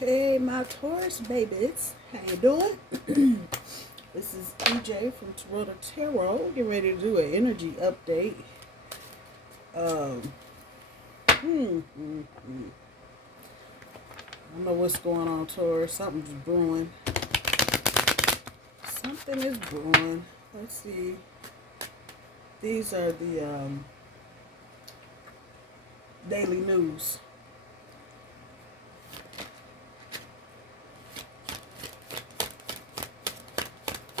Hey, my Taurus babies, how you doing? This is EJ from Taurota Tarot. Getting ready to do an energy update. I don't know what's going on, Taurus. Something's brewing. Something is brewing. Let's see. These are the daily news.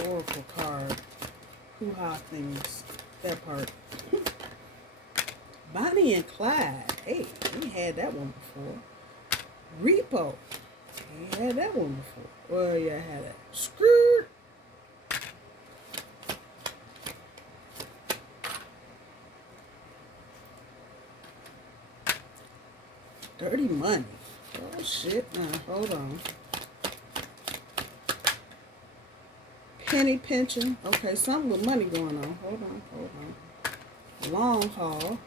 Oracle card. Hoo-ha things. That part. Bonnie and Clyde. Hey, we had that one before. Repo. We had that one before. Well, yeah, I had that. Screwed. Dirty money. Oh, shit. Now, hold on. Penny pinching. Okay, something with money going on. Hold on. Long haul.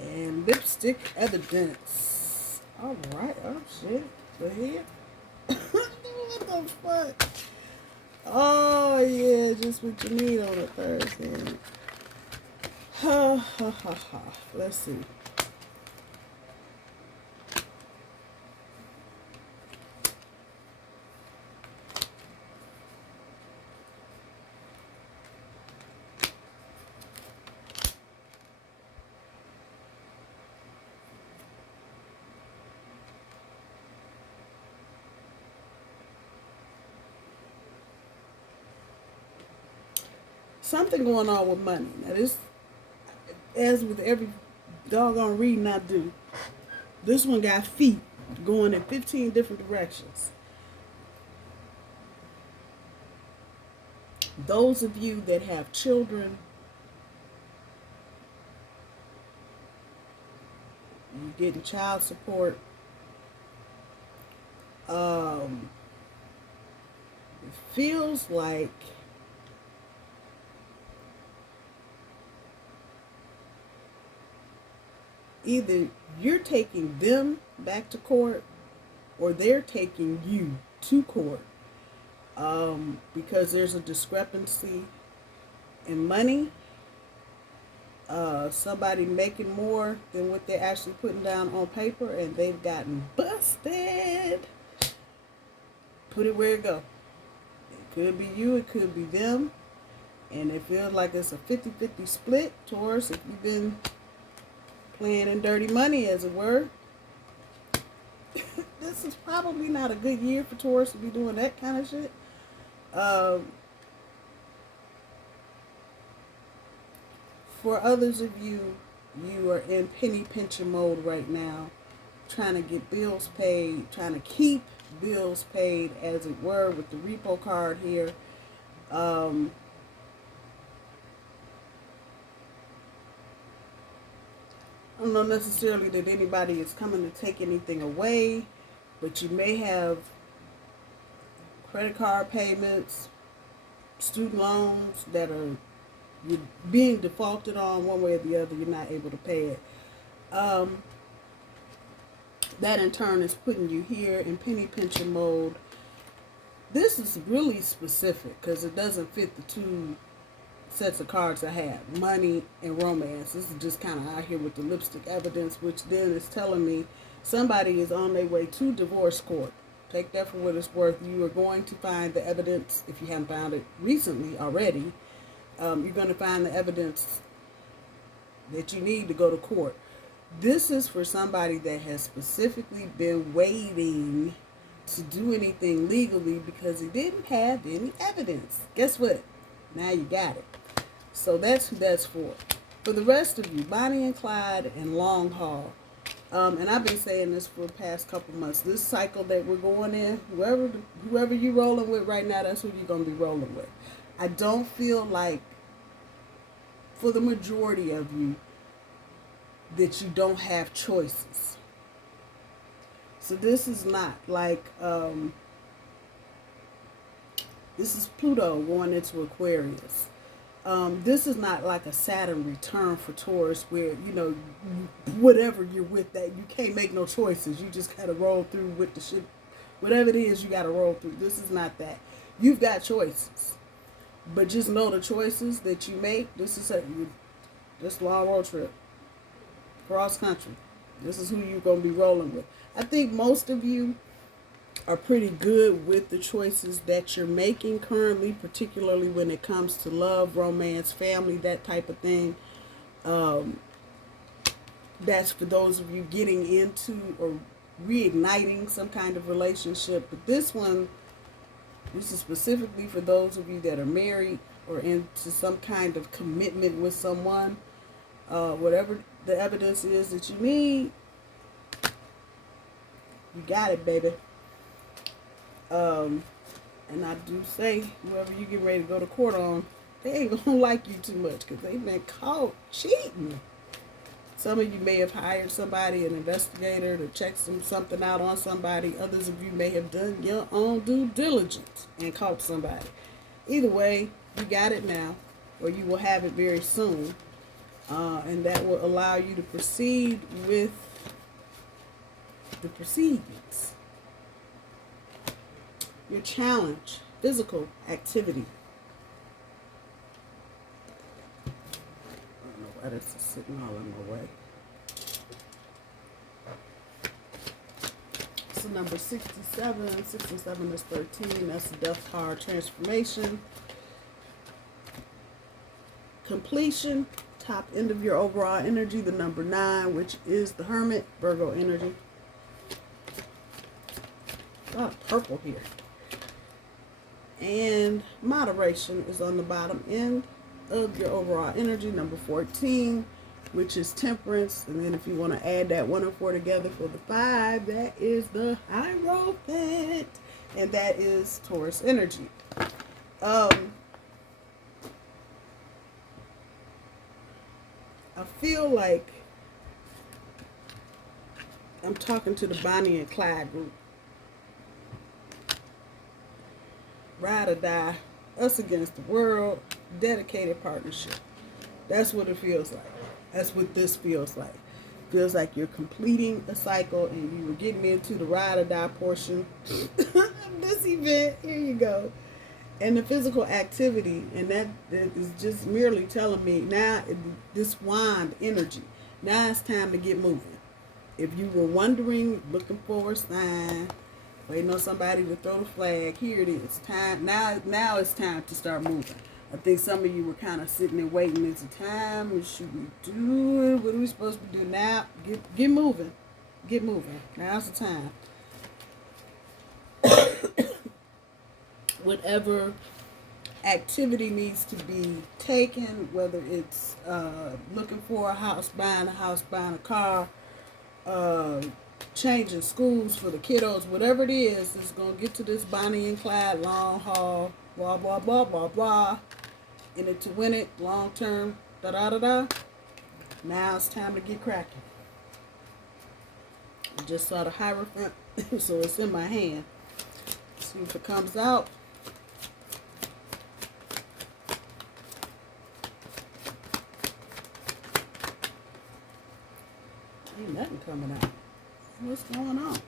And lipstick evidence. Alright. Oh, shit. The head. What the fuck? Oh, yeah. Just what you need on a Thursday. Ha, ha, ha, ha. Let's see. Something going on with money. Now this, as with every doggone reading I do, this one got feet going in 15 different directions. Those of you that have children, you're getting child support. It feels like either you're taking them back to court or they're taking you to court because there's a discrepancy in money. Somebody making more than what they're actually putting down on paper and they've gotten busted. Put it where it go. It could be you, it could be them. And it feels like it's a 50-50 split. Taurus, if you've been playing in dirty money, as it were. This is probably not a good year for Taurus to be doing that kind of shit. For others of you, you are in penny pinching mode right now, trying to get bills paid, trying to keep bills paid, as it were, with the repo card here. I don't know necessarily that anybody is coming to take anything away, but you may have credit card payments, student loans that are you're being defaulted on one way or the other. You're not able to pay it. That in turn is putting you here in penny pinching mode. This is really specific because it doesn't fit the two sets of cards I have, money and romance. This is just kind of out here with the lipstick evidence, which then is telling me somebody is on their way to divorce court. Take that for what it's worth. You are going to find the evidence, if you haven't found it recently already, you're going to find the evidence that you need to go to court. This is for somebody that has specifically been waiting to do anything legally because he didn't have any evidence. Guess what? Now you got it. So that's who that's for. For the rest of you, Bonnie and Clyde and Long Haul. And I've been saying this for the past couple months. This cycle that we're going in, whoever you're rolling with right now, that's who you're going to be rolling with. I don't feel like, for the majority of you, that you don't have choices. So this is not like, this is Pluto going into Aquarius. This is not like a Saturn return for Taurus where, you know, whatever you're with that, you can't make no choices. You just gotta roll through with the shit. Whatever it is, you gotta roll through. This is not that. You've got choices. But just know the choices that you make, this long road trip. Cross country. This is who you're gonna be rolling with. I think most of you are pretty good with the choices that you're making currently, particularly when it comes to love, romance, family, that type of thing. That's for those of you getting into or reigniting some kind of relationship. But this is specifically for those of you that are married or into some kind of commitment with someone. Whatever the evidence is that you need, you got it, baby. And I do say, whoever you get ready to go to court on, they ain't gonna like you too much because they've been caught cheating. Some of you may have hired somebody, an investigator, to check something out on somebody. Others of you may have done your own due diligence and caught somebody. Either way, you got it now, or you will have it very soon. And that will allow you to proceed with the proceedings. Your challenge, physical activity. I don't know why this is sitting all in my way. So number 67, 67 is 13. That's the death card. Transformation. Completion. Top end of your overall energy, the number 9, which is the Hermit, Virgo energy. A lot of purple here. And moderation is on the bottom end of your overall energy, number 14, which is Temperance. And then if you want to add that 1 and 4 together for the 5, that is the Hierophant. And that is Taurus energy. I feel like I'm talking to the Bonnie and Clyde group. Ride or die, us against the world, dedicated partnership. That's what it feels like. That's what this feels like. Feels like you're completing a cycle and you were getting into the ride or die portion of this event. Here you go. And the physical activity, and that is just merely telling me now this wand energy. Now it's time to get moving. If you were wondering, looking for a sign, waiting on somebody to throw the flag, here it is. Time now it's time to start moving. I think some of you were kind of sitting there waiting. Is it time? Should we do it? What are we supposed to do now? Get moving. Get moving. Now's the time. Whatever activity needs to be taken, whether it's looking for a house, buying a car, changing schools for the kiddos, whatever it is, it's going to get to this Bonnie and Clyde long haul, blah, blah, blah, blah, blah. In it to win it, long term, da-da-da-da. Now it's time to get cracking. I just saw the Hierophant, so it's in my hand. See if it comes out. Ain't nothing coming out. What's going on?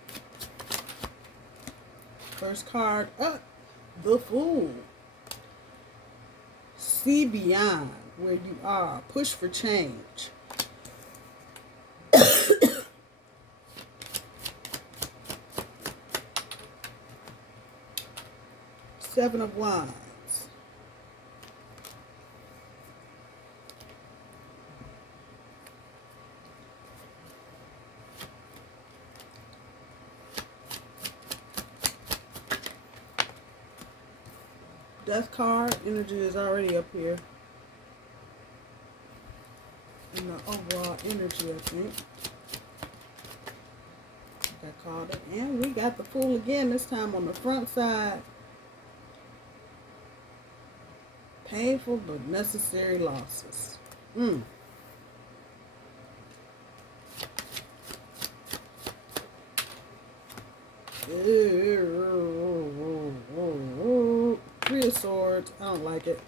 First card up, the Fool. See beyond where you are. Push for change. Seven of Wands. Death card energy is already up here in the overall energy, I think. Got called it. And we got the Fool again, this time on the front side. Painful but necessary losses. Three of Swords. I don't like it.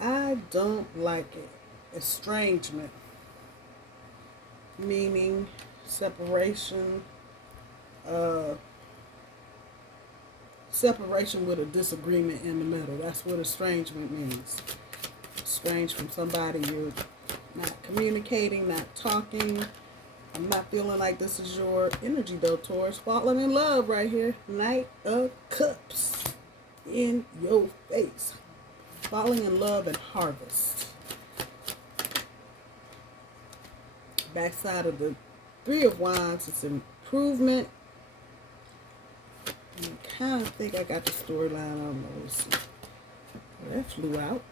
I I don't like it. Estrangement, meaning separation, separation with a disagreement in the middle. That's what estrangement means. Estranged from somebody, you're not communicating, not talking. I'm not feeling like this is your energy though, Taurus. Falling in love right here. Knight of Cups in your face. Falling in love and harvest. Backside of the Three of Wands is improvement. I kind of think I got the storyline on those. That flew out.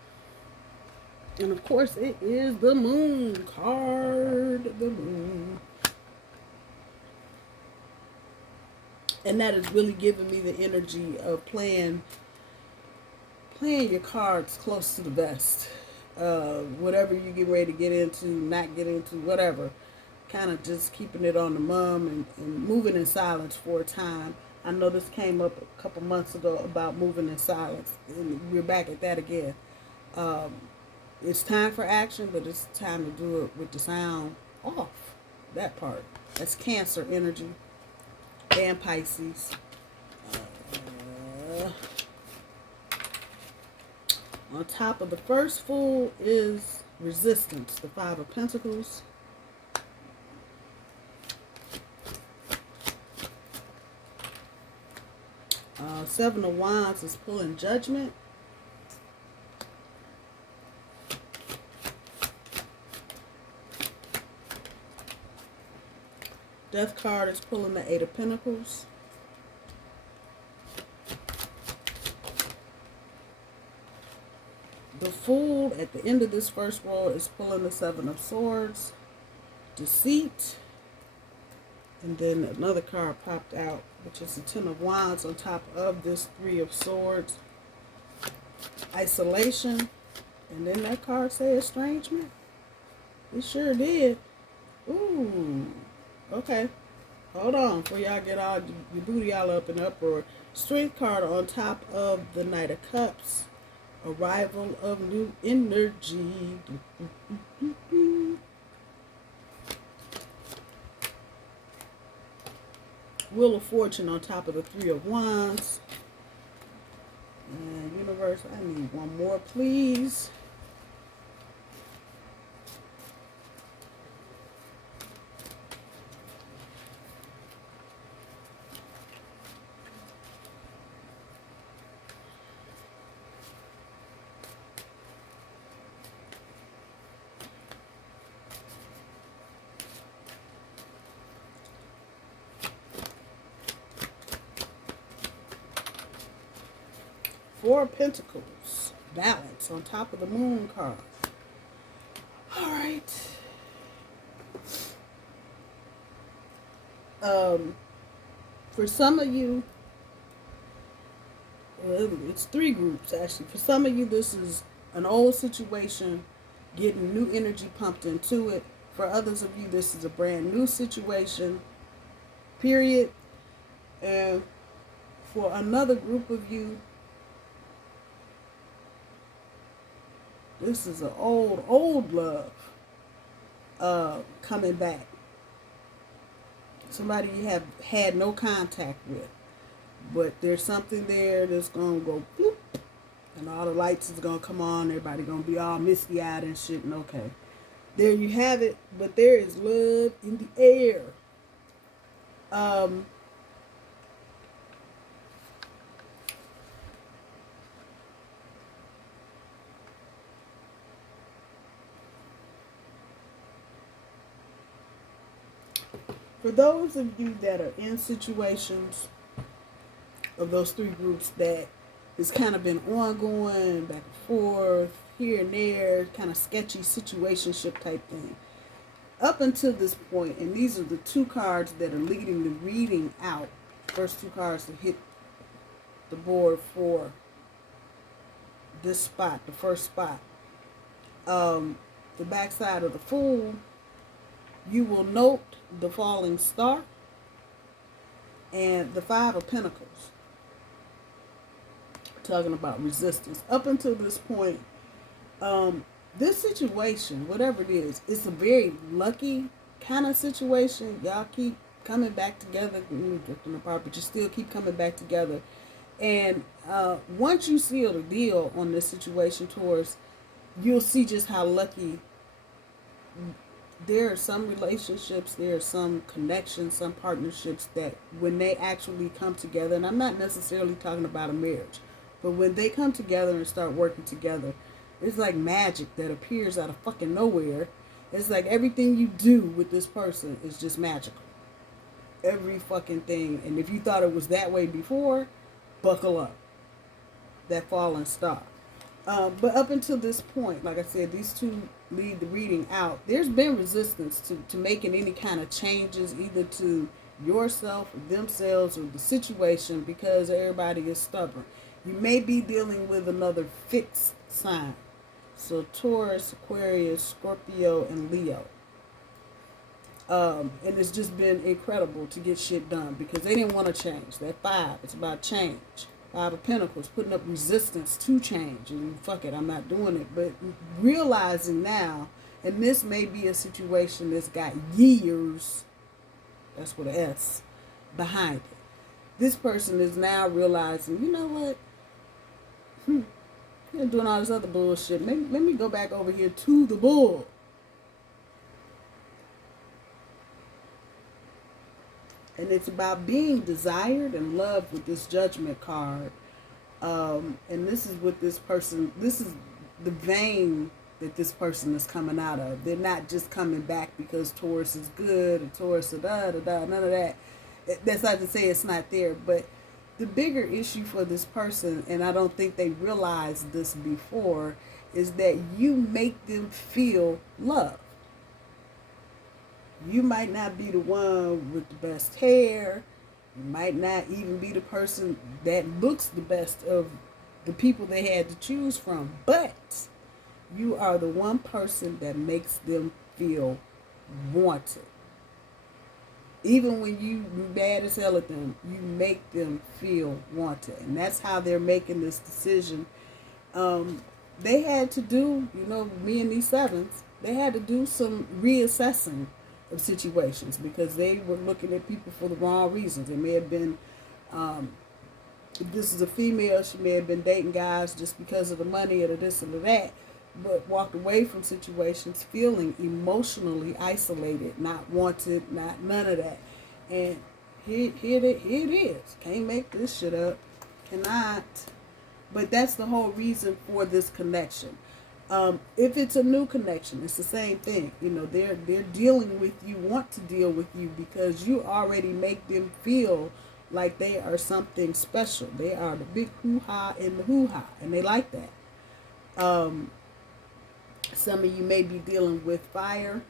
And of course it is the Moon card. The Moon. And that is really giving me the energy of playing your cards close to the vest. Whatever you get ready to get into, not get into, whatever. Kind of just keeping it on the mum and moving in silence for a time. I know this came up a couple months ago about moving in silence. And we're back at that again. It's time for action, but it's time to do it with the sound off. That part. That's Cancer energy. And Pisces. On top of the first Fool is Resistance, the Five of Pentacles. Seven of Wands is pulling Judgment. Death card is pulling the Eight of Pentacles. The Fool at the end of this first row is pulling the Seven of Swords. Deceit. And then another card popped out, which is the Ten of Wands on top of this Three of Swords. Isolation. And then that card said Estrangement. It sure did. Ooh. Okay. Hold on before y'all get all your booty all up in uproar. Strength card on top of the Knight of Cups. Arrival of new energy. Wheel of Fortune on top of the Three of Wands. And Universe, I need one more, please. Four of Pentacles, Balance on top of the Moon card. All right. For some of you, it's three groups actually. For some of you, this is an old situation, getting new energy pumped into it. For others of you, this is a brand new situation, period. And for another group of you, this is an old love coming back. Somebody you have had no contact with. But there's something there that's going to go bloop. And all the lights is going to come on. Everybody going to be all misty-eyed and shit. And okay. There you have it. But there is love in the air. For those of you that are in situations of those three groups that has kind of been ongoing, back and forth, here and there, kind of sketchy situationship type thing. Up until this point, and these are the two cards that are leading the reading out. First two cards to hit the board for this spot, the first spot. The backside of the Fool, you will note the falling star and the Five of Pentacles. Talking about resistance. Up until this point, This situation, whatever it is, it's a very lucky kind of situation. Y'all keep coming back together. You're drifting apart, but you still keep coming back together. And once you seal the deal on this situation, Taurus, you'll see just how lucky. There are some relationships, there are some connections, some partnerships that when they actually come together, and I'm not necessarily talking about a marriage, but when they come together and start working together, it's like magic that appears out of fucking nowhere. It's like everything you do with this person is just magical. Every fucking thing. And if you thought it was that way before, buckle up. That fallen star. But up until this point, like I said, these two lead the reading out. There's been resistance to making any kind of changes, either to yourself or themselves or the situation, because everybody is stubborn. You may be dealing with another fixed sign. So Taurus, Aquarius, Scorpio, and Leo. And it's just been incredible to get shit done because they didn't want to change. That 5, it's about change. 5 of Pentacles, putting up resistance to change. And fuck it, I'm not doing it. But realizing now, and this may be a situation that's got years, that's with an S, behind it. This person is now realizing, you know what? You're doing all this other bullshit. Maybe let me go back over here to the bull. And it's about being desired and loved with this Judgment card. And this is what this person, this is the vein that this person is coming out of. They're not just coming back because Taurus is good or Taurus is da-da-da, none of that. That's not to say it's not there, but the bigger issue for this person, and I don't think they realized this before, is that you make them feel loved. You might not be the one with the best hair. You might not even be the person that looks the best of the people they had to choose from. But you are the one person that makes them feel wanted. Even when you mad as hell at them, you make them feel wanted. And that's how they're making this decision. They had to do, me and these 7s, they had to do some reassessing of situations because they were looking at people for the wrong reasons. It may have been, if this is a female, she may have been dating guys just because of the money or the this or the that, but walked away from situations feeling emotionally isolated, not wanted, not none of that. And here it is. Can't make this shit up. Cannot. But that's the whole reason for this connection. If it's a new connection, it's the same thing. They're dealing with you, want to deal with you because you already make them feel like they are something special. They are the big hoo-ha in the hoo-ha, and they like that. Some of you may be dealing with fire,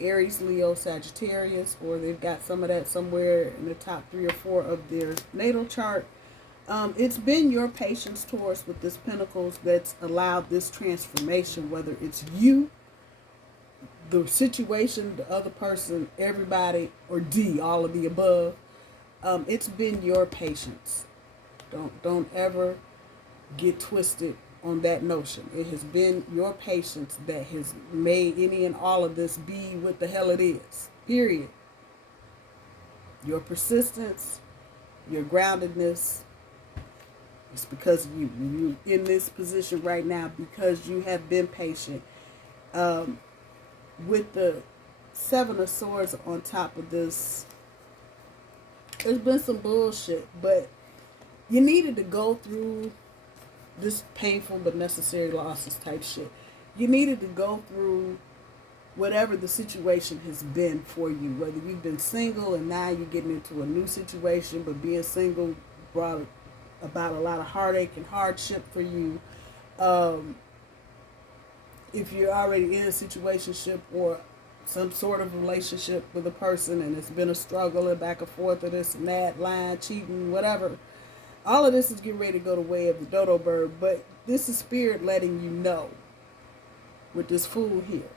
Aries, Leo, Sagittarius, or they've got some of that somewhere in the top 3 or 4 of their natal chart. It's been your patience, Taurus, with this Pentacles that's allowed this transformation, whether it's you, the situation, the other person, everybody, or D, all of the above. It's been your patience. Don't ever get twisted on that notion. It has been your patience that has made any and all of this be what the hell it is. Period. Your persistence, your groundedness, it's because of you. You're in this position right now because you have been patient. With the 7 of Swords on top of this, there's been some bullshit, but you needed to go through this painful but necessary losses type shit. You needed to go through whatever the situation has been for you, whether you've been single and now you're getting into a new situation, but being single brought about a lot of heartache and hardship for you. If you're already in a situationship or some sort of relationship with a person and it's been a struggle and back and forth of this and that, lying, cheating, whatever, all of this is getting ready to go the way of the dodo bird. But this is spirit letting you know with this Fool here.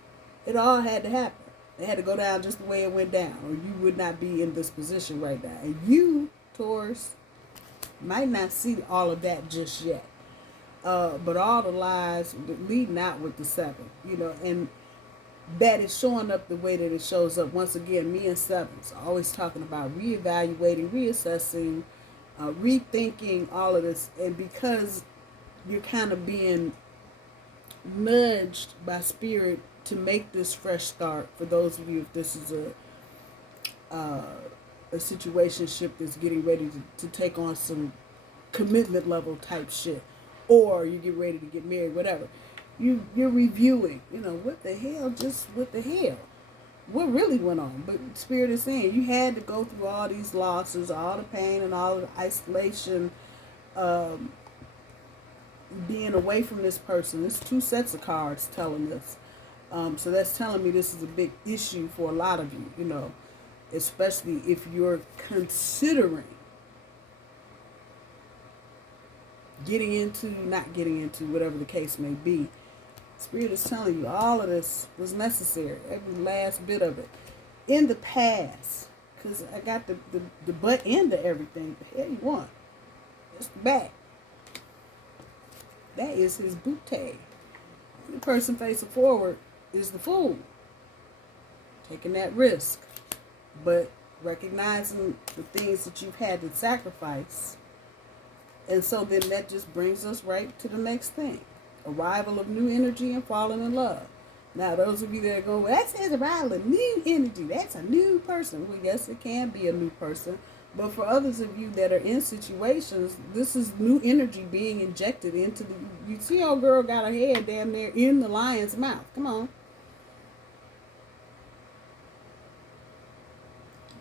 It all had to happen. It had to go down just the way it went down, or you would not be in this position right now. And you, Taurus, might not see all of that just yet. But all the lies leading out with the 7, you know, and that is showing up the way that it shows up. Once again, me and 7s always talking about reevaluating, reassessing, rethinking all of this. And because you're kind of being nudged by spirit to make this fresh start, for those of you, if this is a situationship that's getting ready to take on some commitment level type shit, or you get ready to get married, whatever, you're reviewing, you know, what the hell what really went on. But spirit is saying you had to go through all these losses, all the pain and all the isolation, being away from this person. There's 2 sets of cards telling this. So that's telling me this is a big issue for a lot of you, you know, especially if you're considering not getting into, whatever the case may be. Spirit is telling you all of this was necessary, every last bit of it. In the past, because I got the butt end of everything. The hell you want? It's the back. That is his boot tag. The person facing forward is the fool. Taking that risk. But recognizing the things that you've had to sacrifice. And so then that just brings us right to the next thing. Arrival of new energy and falling in love. Now, those of you that go, well, that says arrival of new energy. That's a new person. Well, yes, it can be a new person. But for others of you that are in situations, this is new energy being injected into the... You see old girl got her head damn near in the lion's mouth. Come on.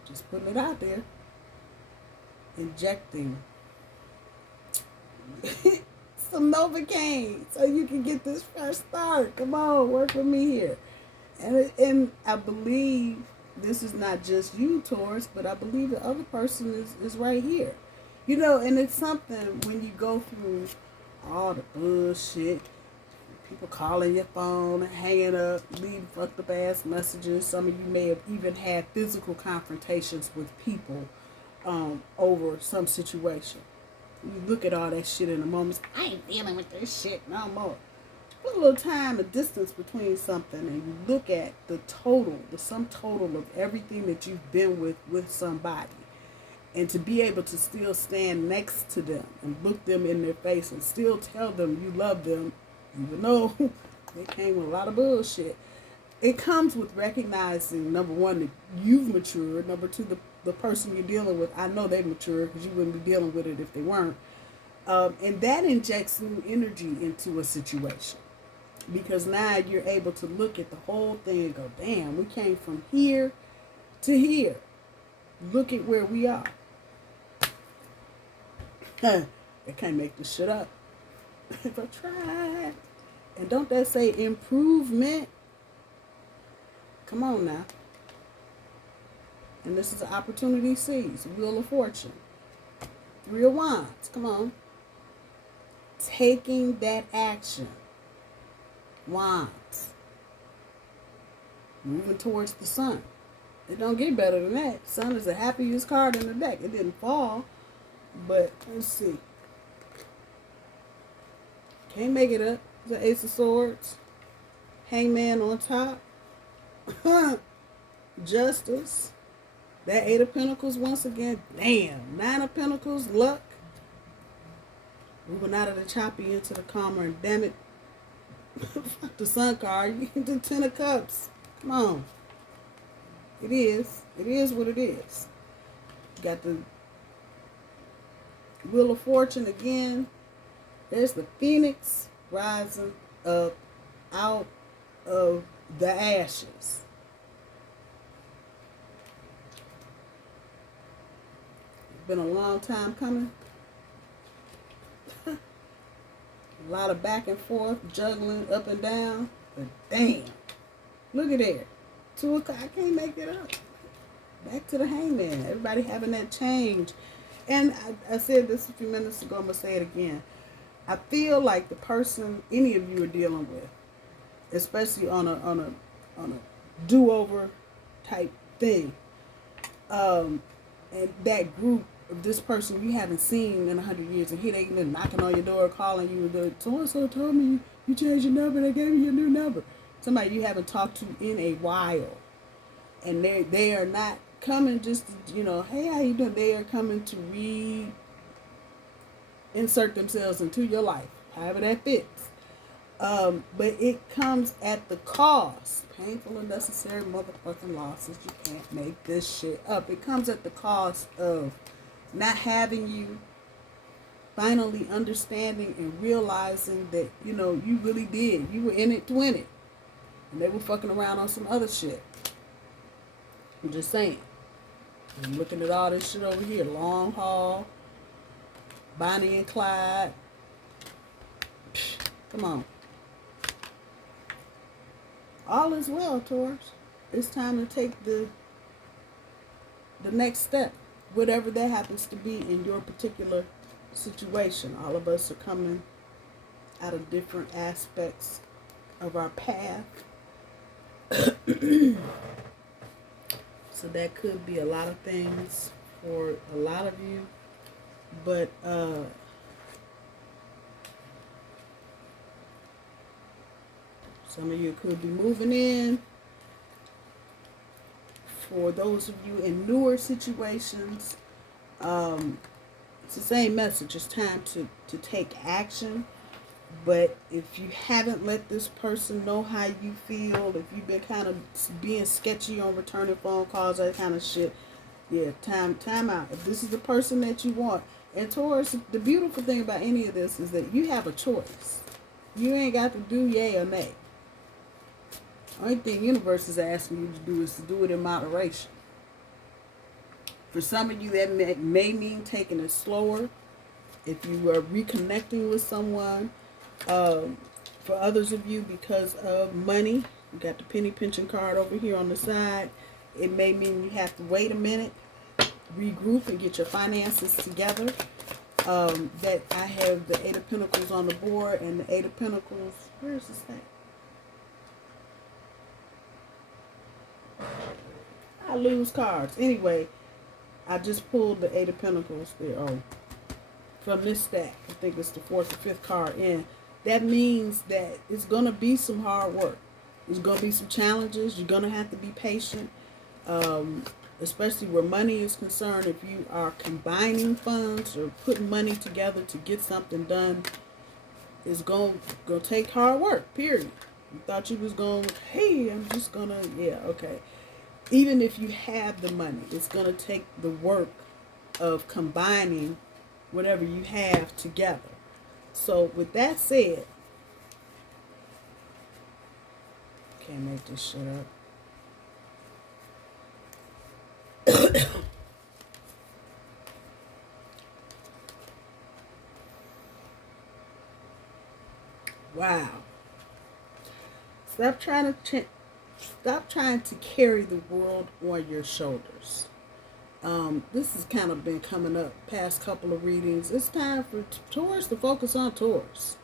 Just putting it out there. Injecting some Novocaine so you can get this fresh start. Come on, work with me here. And I believe this is not just you, Taurus, but I believe the other person is right here. You know, and it's something when you go through all the bullshit, people calling your phone, hanging up, leaving fucked up ass messages. Some of you may have even had physical confrontations with people over some situation. You look at all that shit in a moment. I ain't dealing with this shit no more. Put a little time, a distance between something, and you look at the sum total of everything that you've been with somebody. And to be able to still stand next to them and look them in their face and still tell them you love them, even though they came with a lot of bullshit. It comes with recognizing, number one, that you've matured. Number two, the person you're dealing with, I know they've matured because you wouldn't be dealing with it if they weren't. And that injects new energy into a situation. Because now you're able to look at the whole thing and go, damn, we came from here to here. Look at where we are. I can't make this shit up. If I tried. And don't that say improvement? Come on now. And this is an opportunity seized. Wheel of Fortune. 3 of Wands. Come on. Taking that action. Wands. Moving towards the sun. It don't get better than that. Sun is the happiest card in the deck. It didn't fall. But let's see. Can't make it up. The Ace of Swords. Hangman on top. Justice. That 8 of Pentacles once again. Damn. 9 of Pentacles. Luck. Moving out of the choppy into the calmer. And damn it. Fuck the Sun card. You get the 10 of Cups. Come on. It is. It is what it is. You got the Wheel of Fortune again. There's the Phoenix rising up out of the ashes. It's been a long time coming. A lot of back and forth, juggling up and down. But damn. Look at there. 2 o'clock. I can't make it up. Back to the Hangman. Everybody having that change. And I said this a few minutes ago. I'm going to say it again. I feel like the person any of you are dealing with, especially on a do-over type thing, and that group of this person you haven't seen in 100 years, and here they been knocking on your door, calling you, so-and-so told me you changed your number, they gave you a new number. Somebody you haven't talked to in a while. And they are not coming just to, hey, how you doing? They are coming to reinsert themselves into your life, however that fits. But it comes at the cost. Painful and necessary motherfucking losses. You can't make this shit up. It comes at the cost of not having you, finally understanding and realizing that, you really did. You were in it to win it. And they were fucking around on some other shit. I'm just saying. I'm looking at all this shit over here. Long haul. Bonnie and Clyde. Come on. All is well, Taurus. It's time to take the next step. Whatever that happens to be in your particular situation. All of us are coming out of different aspects of our path. So that could be a lot of things for a lot of you. But some of you could be moving in. For those of you in newer situations, it's the same message. It's time to take action. But if you haven't let this person know how you feel, if you've been kind of being sketchy on returning phone calls, that kind of shit, yeah, time out. If this is the person that you want, and Taurus, the beautiful thing about any of this is that you have a choice. You ain't got to do yay or nay. Only thing universe is asking you to do is to do it in moderation. For some of you, that may mean taking it slower. If you are reconnecting with someone, for others of you, because of money, you got the penny pinching card over here on the side. It may mean you have to wait a minute, regroup, and get your finances together. That I have the Eight of Pentacles on the board, and the Eight of Pentacles. Where is this thing? I lose cards. Anyway, I just pulled the Eight of Pentacles there. Oh, from this stack. I think it's the 4th or 5th card in. That means that it's going to be some hard work. There's going to be some challenges. You're going to have to be patient, especially where money is concerned. If you are combining funds or putting money together to get something done, it's going to take hard work, period. You thought you was going, hey, I'm just going to, yeah, okay. Even if you have the money, it's going to take the work of combining whatever you have together. So with that said, can't make this shit up. Wow. Stop trying to carry the world on your shoulders. This has kind of been coming up past couple of readings. It's time for Taurus to focus on Taurus.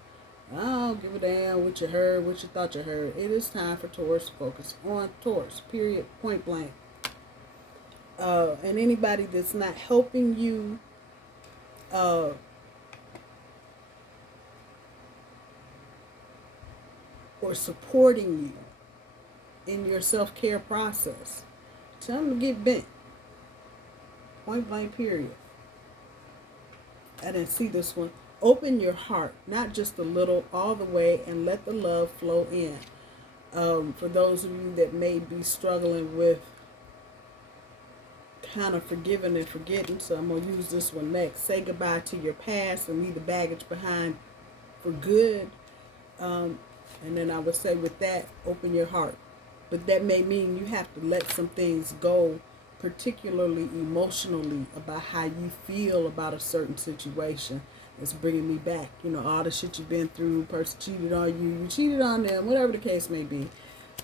I don't give a damn what you heard, what you thought you heard. It is time for Taurus to focus on Taurus, period, point blank. And anybody that's not helping you or supporting you in your self-care process, tell them to get bent. Point blank, period. I didn't see this one. Open your heart, not just a little, all the way, and let the love flow in. For those of you that may be struggling with kind of forgiving and forgetting, so I'm going to use this one next. Say goodbye to your past and leave the baggage behind for good. And then I would say with that, open your heart. But that may mean you have to let some things go, particularly emotionally, about how you feel about a certain situation. It's bringing me back. You know, all the shit you've been through, person cheated on you, you cheated on them, whatever the case may be.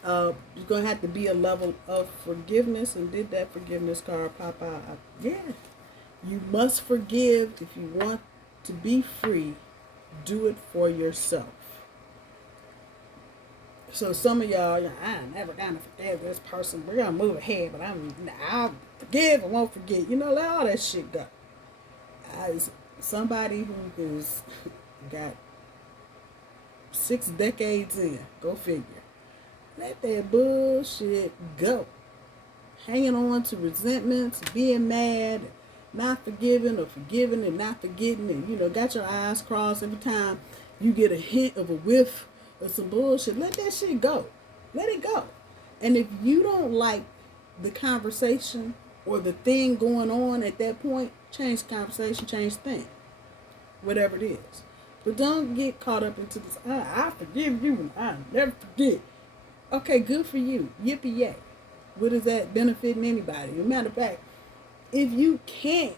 There's going to have to be a level of forgiveness. And did that forgiveness card pop out? Yeah. You must forgive if you want to be free. Do it for yourself. So some of y'all, I'm never going to forgive this person. We're going to move ahead, but forgive, I won't forget. You know, let all that shit go. As somebody who has got 6 decades in, go figure. Let that bullshit go. Hanging on to resentments, being mad, not forgiving or forgiving and not forgetting, and you know, got your eyes crossed every time you get a hint of a whiff of some bullshit. Let that shit go. Let it go. And if you don't like the conversation or the thing going on at that point, change the conversation, change the thing. Whatever it is. But don't get caught up into this, I forgive you and I never forget. Okay, good for you. Yippee yay. What is that benefiting anybody? As a matter of fact, if you can't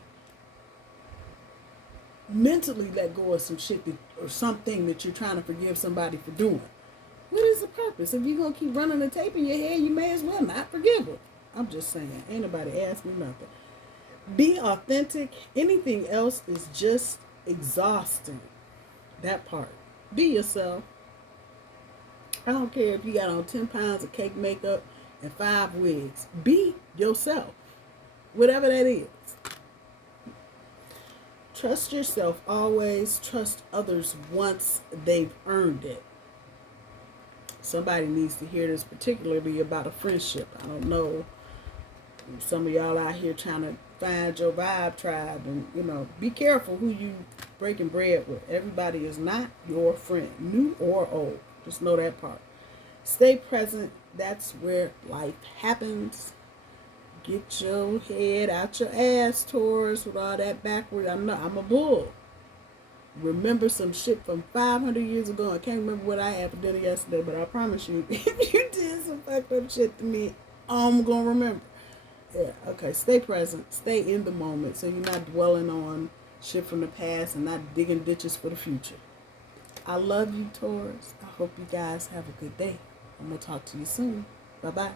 mentally let go of some shit or something that you're trying to forgive somebody for doing, what is the purpose? If you're going to keep running the tape in your head, you may as well not forgive them. I'm just saying. Ain't nobody ask me nothing. Be authentic. Anything else is just exhausting. That part. Be yourself. I don't care if you got on 10 pounds of cake makeup and 5 wigs. Be yourself. Whatever that is. Trust yourself always. Trust others once they've earned it. Somebody needs to hear this, particularly about a friendship. I don't know. Some of y'all out here trying to find your vibe tribe, and you know, be careful who you breaking bread with. Everybody is not your friend, new or old. Just know that part. Stay present. That's where life happens. Get your head out your ass, Taurus, with all that backward. I'm a bull. Remember some shit from 500 years ago. I can't remember what I had for dinner yesterday, but I promise you, if you did some fucked up shit to me, I'm gonna remember. Yeah, okay, stay present. Stay in the moment so you're not dwelling on shit from the past and not digging ditches for the future. I love you, Taurus. I hope you guys have a good day. I'm going to talk to you soon. Bye-bye.